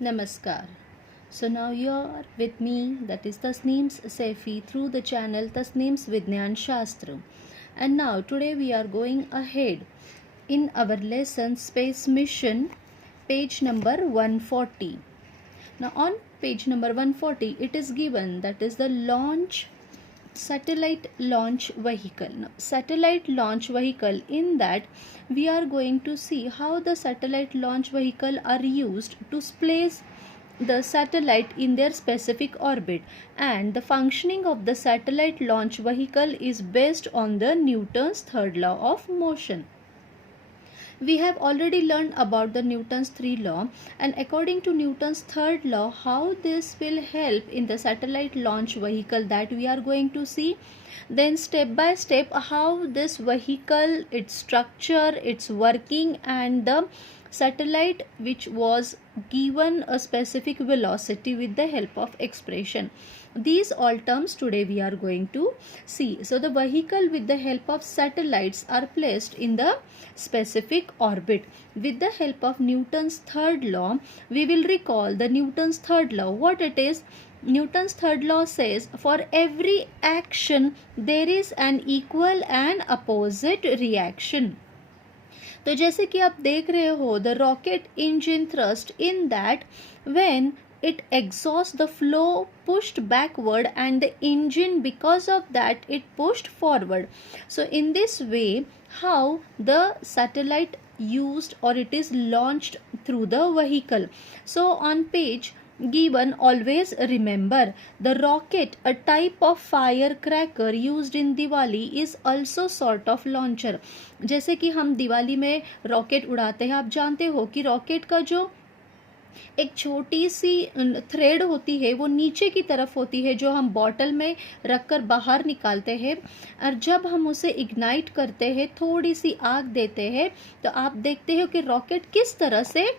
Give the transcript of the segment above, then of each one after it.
Namaskar. So now you are with me, that is Tasneem's Saifi, through the channel Tasneem's Vidyan Shastra. And now today we are going ahead in our lesson Space Mission, page number 140. Now on page number 140 it is given that is the satellite launch vehicle. Now, satellite launch vehicle, in that we are going to see how the satellite launch vehicle are used to place the satellite in their specific orbit, and the functioning of the satellite launch vehicle is based on the Newton's third law of motion. We have already learned about the Newton's third law, and according to Newton's third law, how this will help in the satellite launch vehicle, that we are going to see. Then step by step how this vehicle, its structure, its working, and the satellite which was given a specific velocity with the help of expression. These all terms today we are going to see. So the vehicle with the help of satellites are placed in the specific orbit. With the help of Newton's third law, we will recall the Newton's third law. What it is? Newton's third law says for every action there is an equal and opposite reaction. तो जैसे कि आप देख रहे हो, the rocket engine thrust in that when it exhausts, the flow pushed backward, and the engine because of that it pushed forward. So in this way how the satellite used or it is launched through the vehicle. So on page given, always remember the rocket, a type of firecracker used in Diwali, is also sort of launcher. जैसे कि हम दिवाली में rocket उड़ाते हैं, आप जानते हो कि रॉकेट का जो एक छोटी सी थ्रेड होती है वो नीचे की तरफ होती है, जो हम बॉटल में रखकर बाहर निकालते हैं, और जब हम उसे इग्नाइट करते हैं, थोड़ी सी आग देते हैं, तो आप देखते हो कि रॉकेट किस तरह से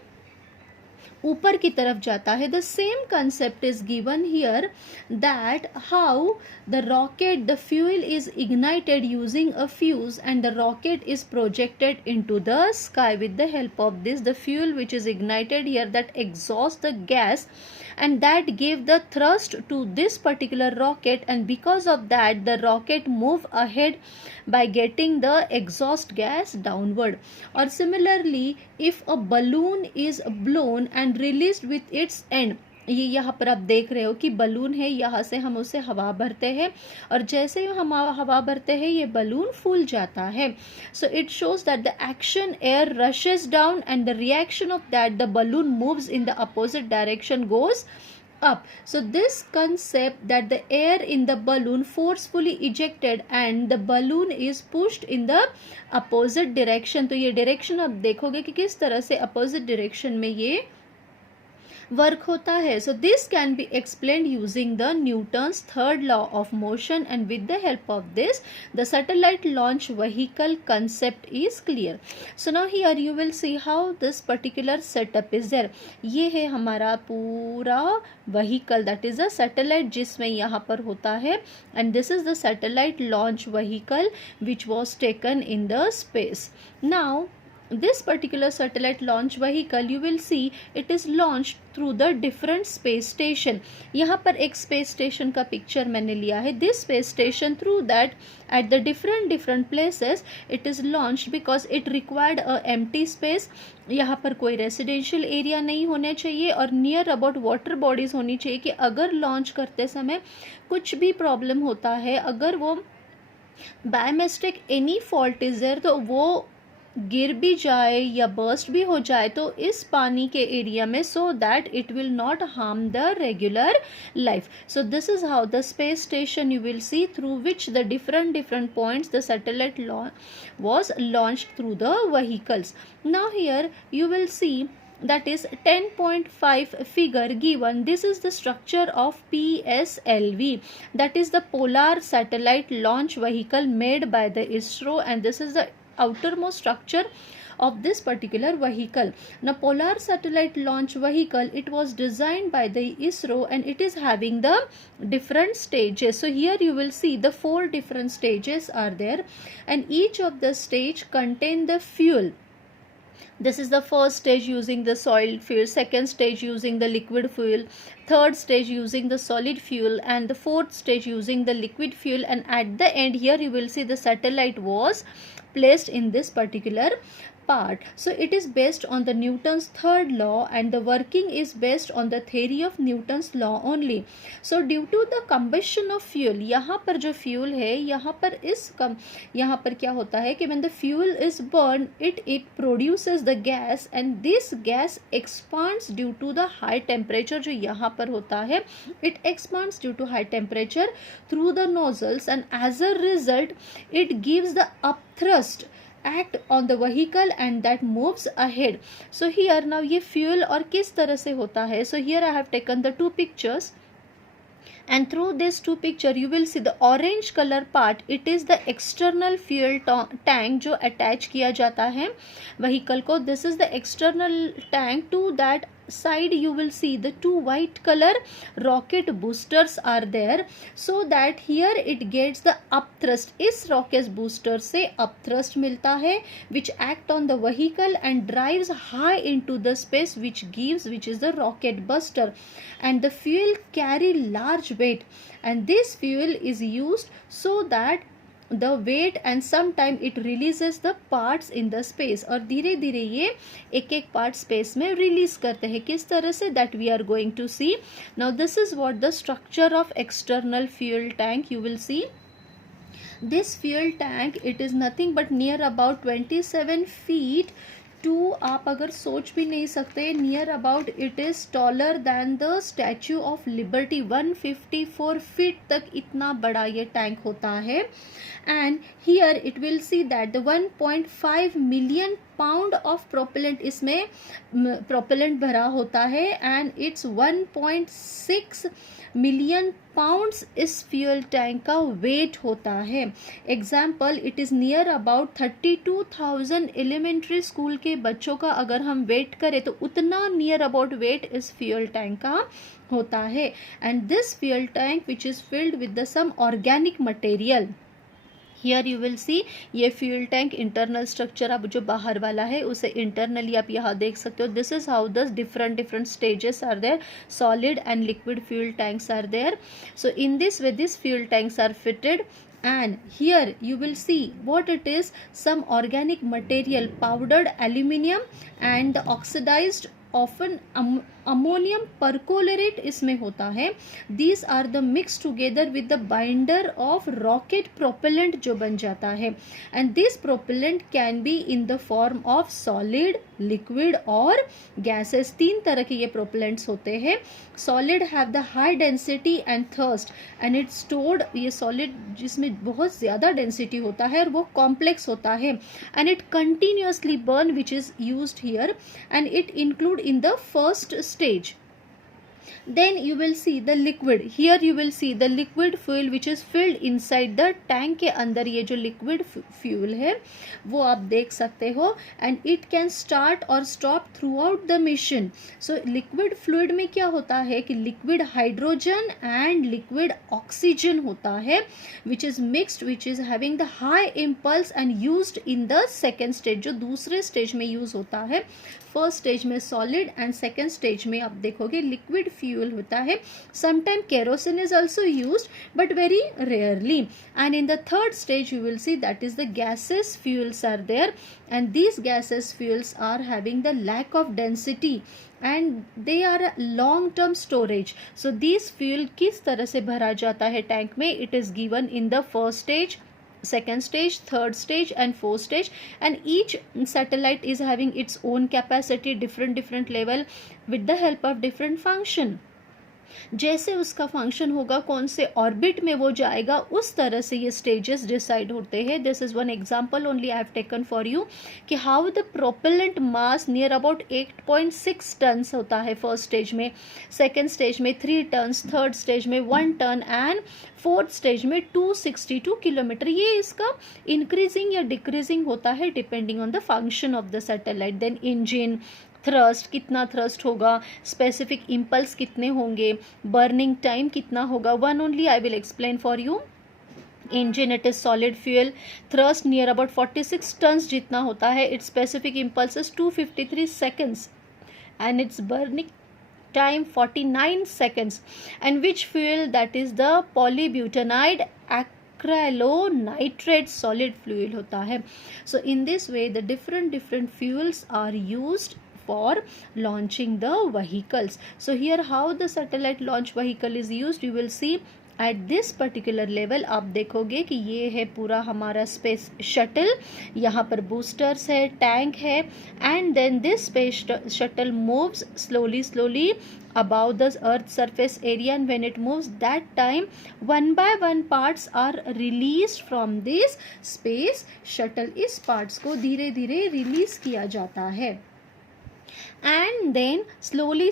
ऊपर की तरफ जाता है. The same concept is given here, that how the rocket, the fuel is ignited using a fuse and the rocket is projected into the sky. With the help of this, the fuel which is ignited here, that exhausts the gas and that gave the thrust to this particular rocket, and because of that the rocket move ahead by getting the exhaust gas downward. Or similarly, if a balloon is blown and released with its end, ये यहाँ पर आप देख रहे हो कि balloon है, यहाँ से हम उसे हवा भरते हैं, और जैसे हम हवा भरते हैं ये बलून फूल जाता है. So it shows that the action air rashes down and the reaction of that the balloon moves in the opposite direction goes up. So this concept that the air in the balloon forcefully ejected and the balloon is pushed in the opposite direction. तो ये direction आप देखोगे कि किस तरह से opposite direction में ये वर्क होता है. So this can be explained using the Newton's third law of motion, and with the help of this the satellite launch vehicle concept is clear. So now here you will see how this particular setup is there. ये है हमारा पूरा vehicle, that is a satellite जिसमें यहाँ पर होता है, and this is the satellite launch vehicle which was taken in the space. Now this particular satellite launch vehicle, you will see it is launched through the different space station. यहाँ पर एक space station का picture मैंने लिया है. This space station, through that at the different places it is launched because it required a empty space. यहाँ पर कोई रेसिडेंशियल एरिया नहीं होने चाहिए और नियर अबाउट वाटर बॉडीज होनी चाहिए, कि अगर लॉन्च करते समय कुछ भी प्रॉब्लम होता है, अगर वो by mistake any fault is there, तो वो गिर भी जाए या बर्स्ट भी हो जाए तो इस पानी के एरिया में, so that it will not harm the regular life. So this is how the space station, you will C, through which the different points the satellite was launched through the vehicles. Now here you will see that is 10.5 figure given. This is the structure of PSLV, that is the Polar Satellite Launch Vehicle made by the ISRO, and this is the outermost structure of this particular vehicle. Now Polar Satellite Launch Vehicle, it was designed by the ISRO, and it is having the different stages. So here you will see the 4 different stages are there, and each of the stage contain the fuel. This is the first stage using the solid fuel, second stage using the liquid fuel, third stage using the solid fuel, and the fourth stage using the liquid fuel. And at the end here you will see the satellite was placed in this particular part. So it is based on the Newton's third law, and the working is based on the theory of Newton's law only. So due to the combustion of fuel, यहाँ पर जो fuel है, यहाँ पर क्या होता है कि when the fuel is burned, it produces the gas, and this gas expands due to the high temperature जो यहाँ पर होता है, it expands due to high temperature through the nozzles, and as a result it gives the upthrust act on the vehicle and that moves ahead. So here now ये fuel और किस तरह से होता है. So here I have taken the two pictures, and through this two picture you will see the orange color part, it is the external fuel tank जो attach किया जाता है vehicle को. This is the external tank. To that side you will see the two white color rocket boosters are there, so that here it gets the upthrust. इस rocket booster से upthrust मिलता है which act on the vehicle and drives high into the space, which is the rocket buster, and the fuel carry large weight, and this fuel is used so that the weight and sometime it releases the parts in the space. और धीरे धीरे ये एक एक part space में release करते हैं. किस तरह से, that we are going to see. Now this is what the structure of external fuel tank. You will see this fuel tank, it is nothing but near about 27 feet to, आप अगर सोच भी नहीं सकते, near about it is taller than the Statue of Liberty. 154 feet तक इतना बड़ा ये टैंक होता है. And here it will see that the 1.5 million pound of propellant, इसमें प्रोपेलेंट भरा होता है, एंड इट्स 1.6 मिलियन पाउंड्स इस फ्यूल टैंक का वेट होता है. Example, it is near about 32,000 elementary school के बच्चों का अगर हम वेट करें तो उतना नियर अबाउट वेट इस फ्यूल टैंक का होता है. And this fuel tank which is filled with the some organic material. Here you will see ये फ्यूल टैंक इंटरनल स्ट्रक्चर, अब जो बाहर वाला है उसे इंटरनली आप यहाँ देख सकते हो. This is how the different stages are there. Solid and liquid fuel tanks are there. So in this way this fuel tanks are fitted, and here you will see what it is, some organic material, powdered aluminium and oxidized often ammonium perchlorate इसमें होता है. These are the mix together with the binder of rocket propellant जो बन जाता है. And this propellant can be in the form of solid, liquid और gases. 3 तरह के ये प्रोपेलेंट्स होते हैं. Solid have the high density and thrust, and it stored, ये सॉलिड जिसमें बहुत ज़्यादा डेंसिटी होता है और वो कॉम्प्लेक्स होता है, and it continuously burn which is used here, and it include in the first stage. Then you will see the liquid. Here you will see the liquid fuel which is filled inside the tank. के अंदर ये जो liquid fuel है वो आप देख सकते हो, and it can start or stop throughout the mission. So liquid fluid में क्या होता है कि liquid hydrogen and liquid oxygen होता है which is mixed, which is having the high impulse and used in the second stage, जो दूसरे stage में use होता है. फर्स्ट स्टेज में सॉलिड एंड सेकेंड स्टेज में आप देखोगे लिक्विड फ्यूल होता है. Sometime kerosene is also used but very rarely. And in the third stage you will see that is the gases fuels are there, and these gases fuels are having the lack of density and they are long term storage. So these fuel किस तरह से भरा जाता है tank में, it is given in the first stage, second stage, third stage and fourth stage, and each satellite is having its own capacity, different level with the help of different function. जैसे उसका function होगा, कौन से orbit में वो जाएगा, उस तरह से ये स्टेजेस डिसाइड होते हैं. This is one example only I have taken for you कि how the propellant mass near about 8.6 tons होता है फर्स्ट स्टेज में, सेकेंड स्टेज में 3 टन्स, थर्ड स्टेज में 1 टन एंड फोर्थ स्टेज में 262 किलोमीटर. ये इसका इंक्रीजिंग या डिक्रीजिंग होता है depending on the function of the satellite. Then engine thrust, कितना थ्रस्ट होगा, स्पेसिफिक इम्पल्स कितने होंगे, बर्निंग टाइम कितना होगा. One only I will explain for you. Engine, it is solid fuel, thrust near about 46 tons जितना होता है, it's specific impulse 253 seconds and its burning time 49 seconds. And which fuel? That is the polybutanide acrylonitrate solid fuel होता है. So in this way the different fuels are used for launching the vehicles. So here how the satellite launch vehicle is used, you will see at this particular level. आप देखोगे कि ये है पूरा हमारा space shuttle, यहाँ पर boosters है, टैंक है, and then this space shuttle moves slowly above the earth surface area, and when it moves that time one by one parts are released from this space shuttle. इस parts को धीरे धीरे release किया जाता है, and then slowly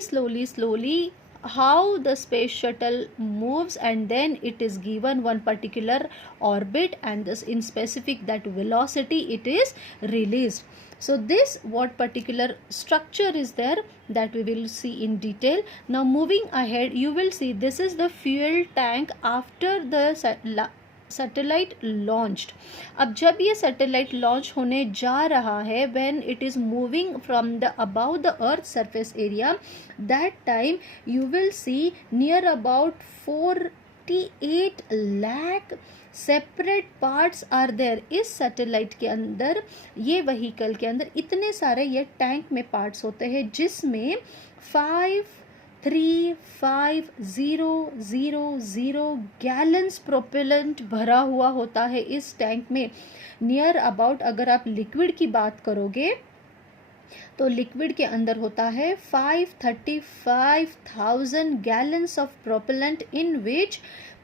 how the space shuttle moves, and then it is given one particular orbit, and this in specific that velocity it is released. So this what particular structure is there, that we will see in detail. Now moving ahead, you will see this is the fuel tank after the satellite launched. अब जब ये satellite launch होने जा रहा है, when it is moving from the about the earth surface area, that time you will see near about 48 lakh separate parts are there. इस satellite के अंदर, ये व्हीकल के अंदर इतने सारे ये टैंक में पार्ट्स होते हैं, जिसमें 535,000 गैलन्स प्रोपेलेंट भरा हुआ होता है इस टैंक में. नियर अबाउट अगर आप लिक्विड की बात करोगे तो लिक्विड के अंदर होता है 535,000 gallons of propellant, in which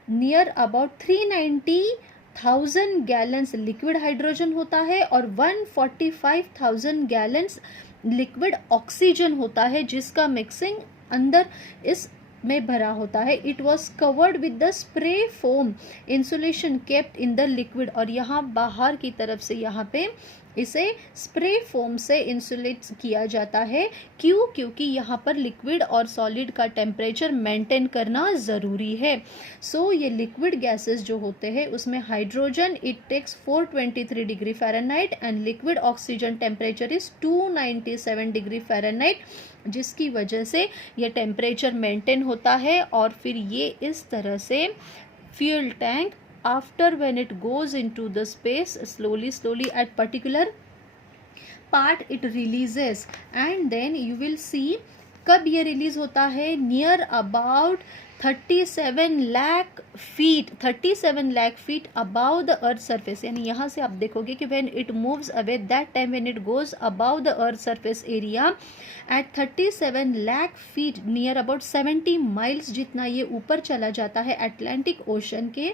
near about 390,000 gallons liquid hydrogen होता है और 145,000 गैलन्स लिक्विड ऑक्सीजन होता है, जिसका मिक्सिंग अंदर इस में भरा होता है. It was covered with the spray foam insulation kept in the liquid. और यहाँ बाहर की तरफ से यहाँ पे इसे स्प्रे फोम से इंसुलेट किया जाता है. क्यों? क्योंकि यहाँ पर लिक्विड और सॉलिड का टेम्परेचर मेंटेन करना ज़रूरी है. सो ये लिक्विड गैसेस जो होते हैं उसमें hydrogen it takes 423 degree Fahrenheit and liquid oxygen temperature is 297 degree Fahrenheit, जिसकी वजह से ये टेम्परेचर मेंटेन होता है. और फिर ये इस तरह से fuel tank after when it goes into the space slowly at particular part it releases, and then you will see कब ये रिलीज होता है, near about 37 lakh feet about the earth surface. यानी यहाँ से आप देखोगे कि when it moves away, that time when it goes about the earth surface area at 37 lakh feet, near about 70 miles जितना ये ऊपर चला जाता है अटलांटिक ओशन के,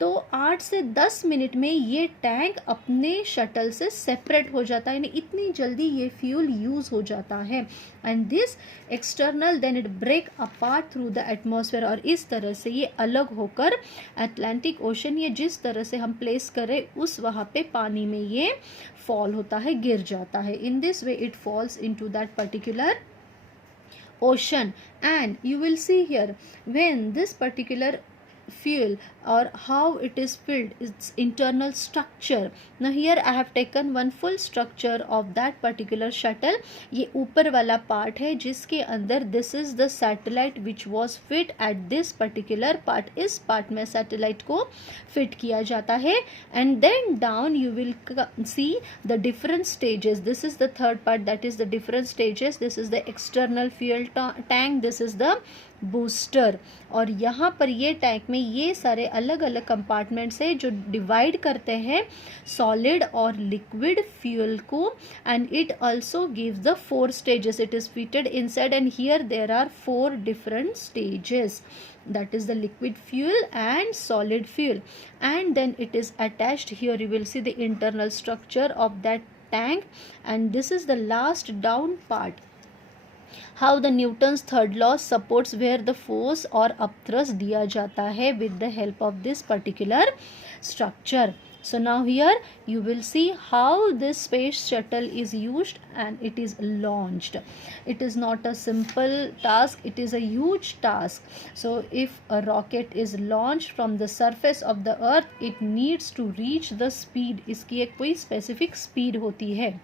तो 8 से 10 मिनट में ये टैंक अपने शटल से सेपरेट हो जाता है. यानी इतनी जल्दी ये फ्यूल यूज हो जाता है. And this external then it break apart through the atmosphere, और इस तरह से ये अलग होकर अटलांटिक ओशन, ये जिस तरह से हम प्लेस करें उस वहाँ पे पानी में ये फॉल होता है, गिर जाता है. इन this way it falls into that particular ocean. And you will see here when this particular fuel or how it is filled, its internal structure. Now here I have taken one full structure of that particular shuttle. ये ऊपर वाला part है जिसके अंदर this is the satellite which was fit at this particular part. इस part में satellite को fit किया जाता है. And then down you will see the different stages. This is the third part, that is the different stages. This is the external fuel tank. This is the booster. और यहाँ पर ये tank में ये सारे अलग अलग कंपार्टमेंट्स है जो डिवाइड करते हैं सॉलिड और लिक्विड फ्यूल को. And it also gives the 4 stages. It is fitted inside and here there are 4 different stages, that is the liquid fuel and solid fuel, and then it is attached. Here you will see the internal structure of that tank, and this is the last down part. How the Newton's third law supports where the force और upthrust दिया जाता है with the help of this particular structure. So now here you will see how this space shuttle is used and it is launched. It is not a simple task, it is a huge task. So if a rocket is launched from the surface of the earth, it needs to reach the speed. इसकी एक कोई specific speed होती है,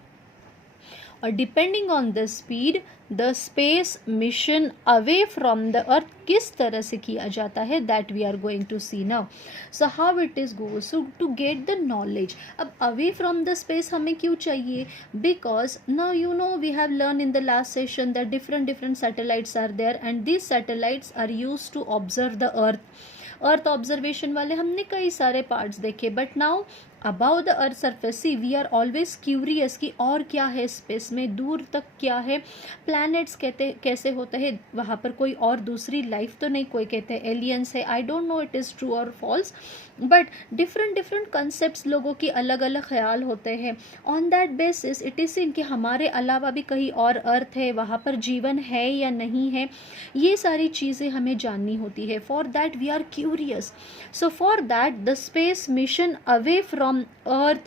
और depending on the speed the space mission away from the earth किस तरह से किया जाता है, that we are going to see now. So how it is go, so to get the knowledge. अब अवे फ्रॉम द स्पेस हमें क्यों चाहिए, because now you know we have learn in the last session that different satellites are there and these satellites are use to observe the earth observation वाले हमने कई सारे parts देखे. But now about the earth surface, see we are always curious कि और क्या है space में, दूर तक क्या है, प्लैनेट्स कहते कैसे होते हैं, वहाँ पर कोई और दूसरी लाइफ तो नहीं, कोई कहते हैं एलियंस है, I don't know it is true और फॉल्स, बट डिफरेंट कंसेप्ट्स लोगों की अलग अलग ख्याल होते हैं. On that basis it is scene कि हमारे अलावा भी कहीं और अर्थ है, वहाँ पर जीवन है या नहीं है, ये सारी चीज़ें हमें जाननी होती है. For that we are curious. So for that the space mission away from earth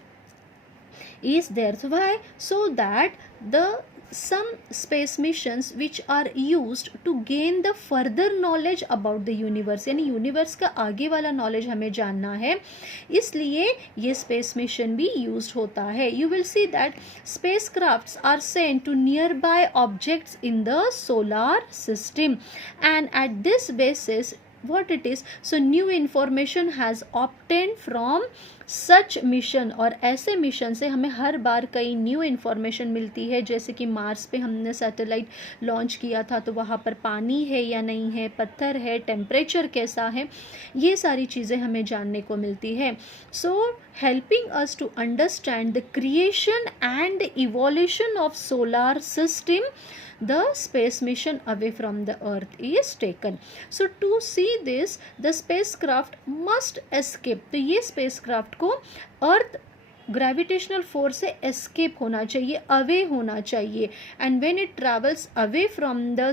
is there. So why? So that the some space missions which are used to gain the further knowledge about the universe, यानी universe का आगे वाला knowledge हमें जानना है, इसलिए ये space mission भी यूज होता है. You will see that space crafts are sent to nearby objects in the solar system and at this basis what it is, so new information has obtained from such mission. और ऐसे mission से हमें हर बार कई new information मिलती है. जैसे कि Mars पे हमने सैटेलाइट लॉन्च किया था, तो वहाँ पर पानी है या नहीं है, पत्थर है, टेम्परेचर कैसा है, ये सारी चीज़ें हमें जानने को मिलती है. सो helping us to understand the creation and evolution of solar system, the space mission away from the earth is taken. So to see this the spacecraft must escape. तो ये spacecraft को अर्थ ग्रेविटेशनल फोर्स से escape होना चाहिए, away होना चाहिए. And when it travels away from the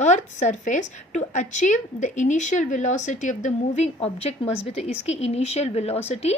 earth surface to achieve the initial velocity of the moving object must be, तो इसकी initial velocity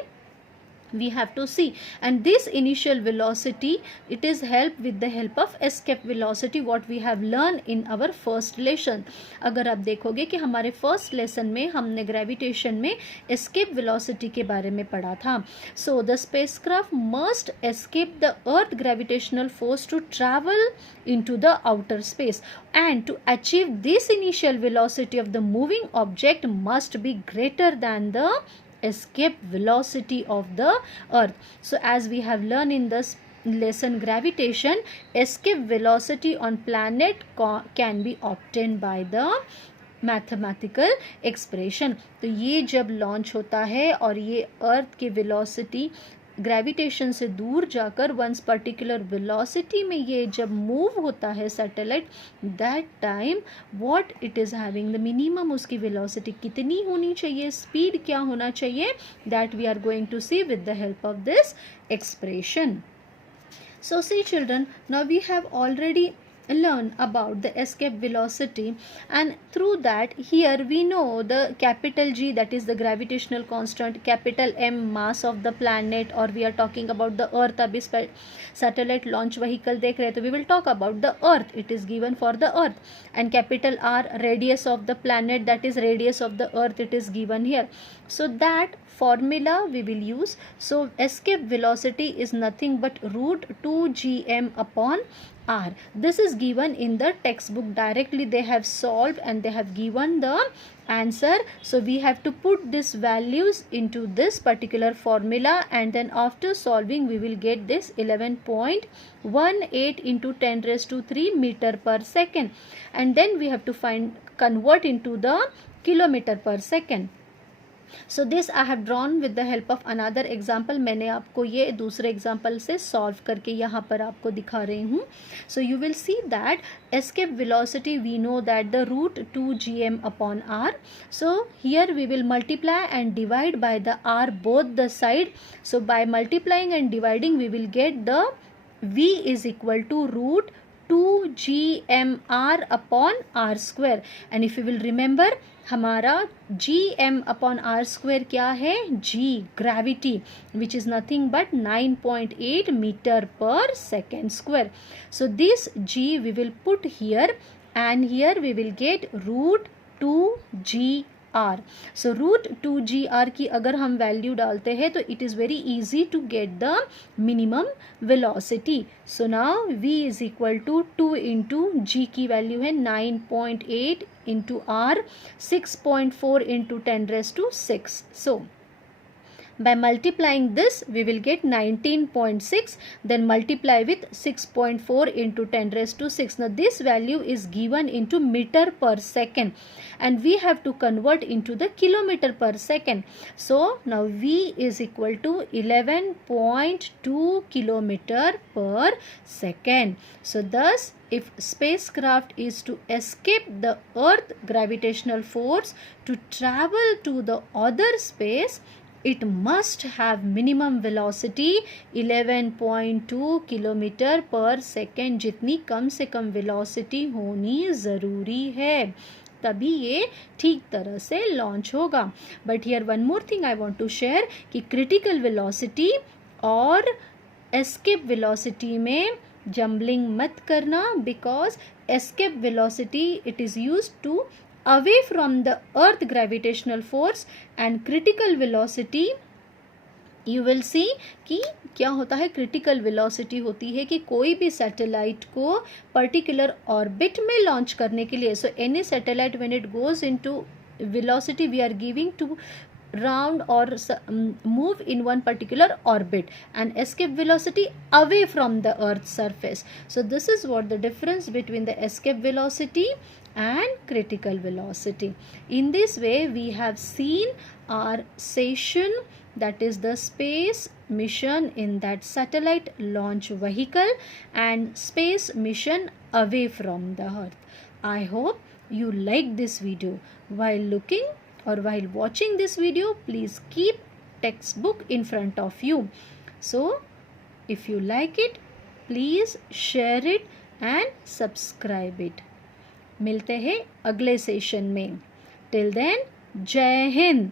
we have to see, and this initial velocity it is helped with the help of escape velocity what we have learned in our first lesson. अगर आप देखोगे कि हमारे first lesson में हमने gravitation में escape velocity के बारे में पढ़ा था. so the spacecraft must escape the earth gravitational force to travel into the outer space, and to achieve this initial velocity of the moving object must be greater than the escape velocity of the earth. So as we have learned in this lesson gravitation, escape velocity on planet can be obtained by the mathematical expression. तो ये जब launch होता है और ये अर्थ की velocity gravitation से दूर जाकर वंस पर्टिकुलर वेलोसिटी में ये जब मूव होता है satellite, that time what it is having the minimum, उसकी वेलोसिटी कितनी होनी चाहिए, स्पीड क्या होना चाहिए, that we are going to see with the help of this expression. So see children, now we have already learn about the escape velocity, and through that here we know the capital G, that is the gravitational constant, capital M mass of the planet, or we are talking about the earth. अभी satellite launch vehicle देख रहे हैं तो we will talk about the earth, it is given for the earth, and capital R radius of the planet, that is radius of the earth, it is given here. So that formula we will use. So escape velocity is nothing but root 2gm upon r. This is given in the textbook directly, they have solved and they have given the answer. So we have to put these values into this particular formula, and then after solving we will get this 11.18 into 10 raised to 3 meter per second, and then we have to convert into the kilometer per second. So this I have drawn with the help of another example. मैंने आपको ये दूसरे example से solve करके यहाँ पर आपको दिखा रही हूँ. So you will see that escape velocity we know that the root 2gm upon r. So here we will multiply and divide by the r both the side. So by multiplying and dividing we will get the v is equal to root 2gmr/r². And if you will remember, हमारा gm/r² क्या है? g, gravity, which is nothing but 9.8 metre per second square. So this g we will put here, and here we will get √2gr. So √2gr की अगर हम value डालते हैं तो it is very easy to get the minimum velocity. So now v is equal to 2 into g की value है 9.8 into r, 6.4 into 10⁻⁶. So by multiplying this we will get 19.6, then multiply with 6.4 into 10⁻⁶. Now this value is given into meter per second, and we have to convert into the kilometer per second. So now v is equal to 11.2 kilometer per second. So thus, if spacecraft is to escape the earth gravitational force to travel to the other space, it must have minimum velocity 11.2 kilometre पर second. जितनी कम से कम velocity होनी ज़रूरी है, तभी ये ठीक तरह से लॉन्च होगा. But here one more thing I want to share कि क्रिटिकल वेलोसिटी और एस्केप वेलोसिटी में जम्बलिंग मत करना, because escape velocity it is used to away from the earth gravitational force, and critical velocity you will see कि क्या होता है. Critical velocity होती है कि कोई भी सैटेलाइट को पर्टिकुलर ऑर्बिट में लॉन्च करने के लिए, so any satellite when it goes into velocity we are giving to round or move in one particular orbit, and escape velocity away from the earth's surface. So this is what the difference between the escape velocity and critical velocity. In this way we have seen our session, that is the space mission in that satellite launch vehicle and space mission away from the earth. I hope you like this video. While looking or while watching this video, please keep textbook in front of you. So if you like it, please share it and subscribe it. मिलते हैं अगले session में. Till then, जय हिंद.